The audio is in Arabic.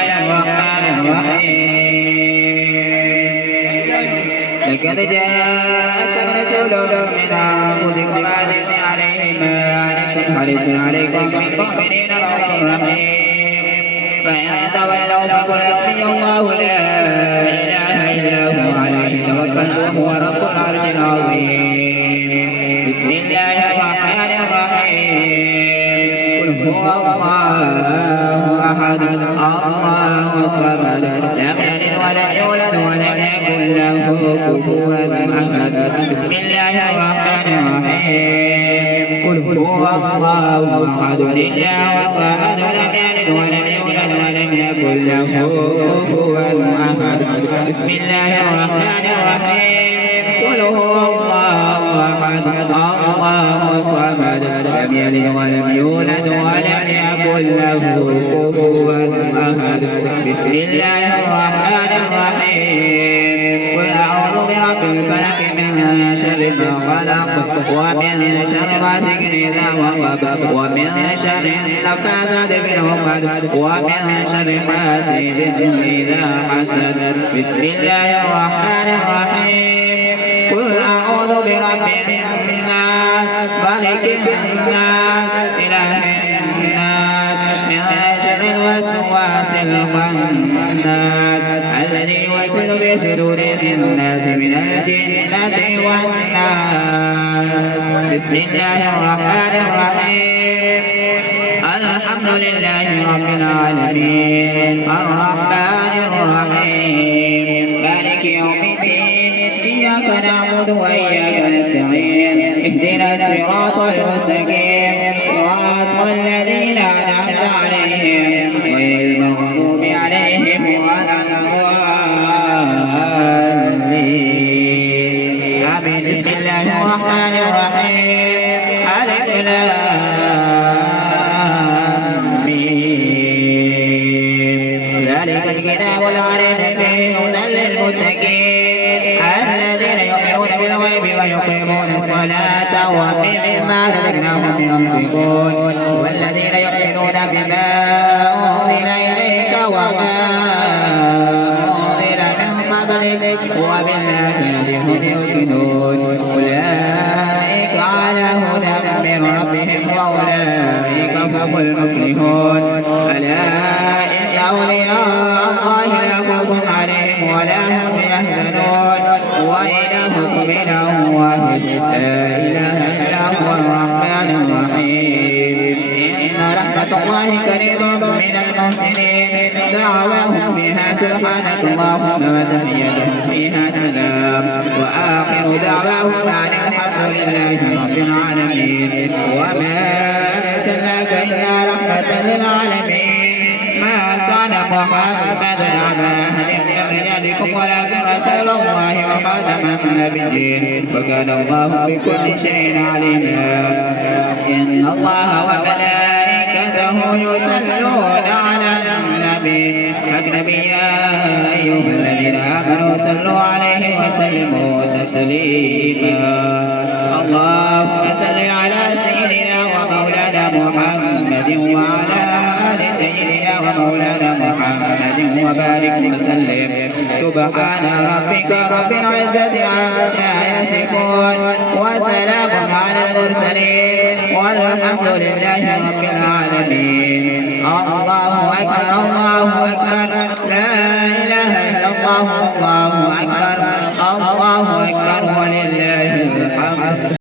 الله الرحمن الرحيم لقد جاءكم رسول من أنفسكم عزيز عليه ما عنتم حريص عليكم بالمؤمنين رؤوف رحيم فإن تولوا فقل حسبي الله لا إله إلا هو عليه توكلت وهو رب العرش العظيم بسم الله الرحمن الرحيم قل هو الله أحد الله الصمد لم يلد ولم يولد ولم يكن له كفوا أحد بسم الله الرحمن الرحيم قل هو الله أحد الله الصمد لم يلد ولم يولد ولم يكن له كفوا أحد بسم الله الرحمن الرحيم قل هو الله أحد الله الصمد لم يلد ولم يولد ولم يكن له كفوا أحد بسم الله الرحمن الرحيم قل أعوذ برب الفلق من شر ما خلق ومن شر غاسق إذا وقب ومن شر النفاثات في العقد ومن شر حاسد إذا حسد بسم الله الرحمن الرحيم قل أعوذ برب الناس ملك الناس إله الناس من شر الوسواس الخناس الذي يوسوس في صدور الناس من الجنة والناس بسم الله الرحمن الرحيم الحمد لله رب العالمين الرحمن الرحيم مالك يوم الدين إياك نعبد وإياك نستعين اهدنا الصراط المستقيم صراط الذين أنعمت عليهم غير المغضوب عليهم ولا الضالين آمين بسم الله الرحمن الرحيم ألف لام ميم ذلك الكتاب لا ريب فيه هدى للمتقين الذين يؤمنون بالغيب ويقيمون الصلاة ومما رزقناهم ينفقون والذين يؤمنون بما أنزل إليك وما أنزل من قبلك وبالآخرة هم يوقنون أولئك على هدى من ربهم وأولئك هم المفلحون ألا إن أولياء الله لا خوف عليهم ولا هم يحزنون وإلهكم إله واحد لا إله إلا هو الرحمن الرحيم إن رحمة الله قريب من المحسنين دعواهم فيها سبحانك اللهم وتحيتهم فيها سلام وآخر دعواهم أن الحمد لله رب العالمين وما أرسلناك إلا رحمة للعالمين ما كان محمد أبا أحد من رجالكم ولكن رسول الله وخاتم النبيين وكان الله بكل شيء عليما إن الله وملائكته يصلون على النبي يا أيها الذين آمنوا صلوا عليه وسلموا تسليما اللهم صل على سيدنا ومولانا محمد وعلى آل سيدنا ومولانا محمد وبارك وسلم سبحان ربك رب العزة عما يصفون وسلام على المرسلين والحمد لله رب العالمين الله أكبر الله أكبر لا إله إلا الله الله أكبر الله أكبر ولله الحمد